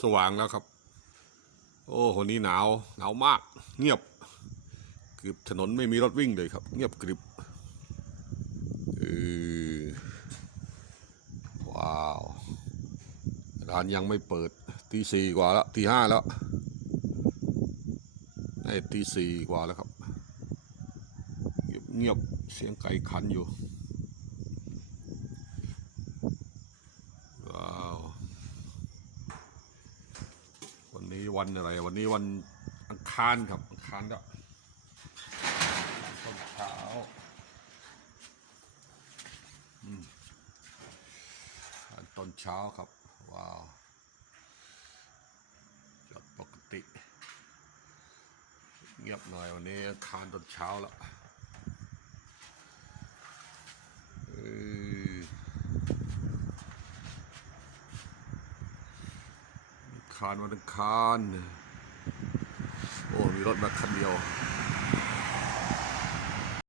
สว่างแล้วครับ โอ้คนนี้หนาวหนาวมาก เงียบกริบถนนไม่มีรถวิ่งเลยครับ เงียบกริบเออว้าวร้านยังไม่เปิดตีสี่กว่าแล้วตีห้าแล้วได้ตีสี่กว่าแล้วครับ เงียบเงียบเสียงไก่ขันอยู่ ว้าว วันนี้วันอะไร วันนี้วันอังคารครับ อังคารก็ต้นเช้าอืมตอนเช้าครับ ว้าวจอดปกติ เงียบหน่อยวันนี้อังคารตอนเช้าแล้วเออ อัง คารวันอังคาร โอ้ มีรถมาคันเดียว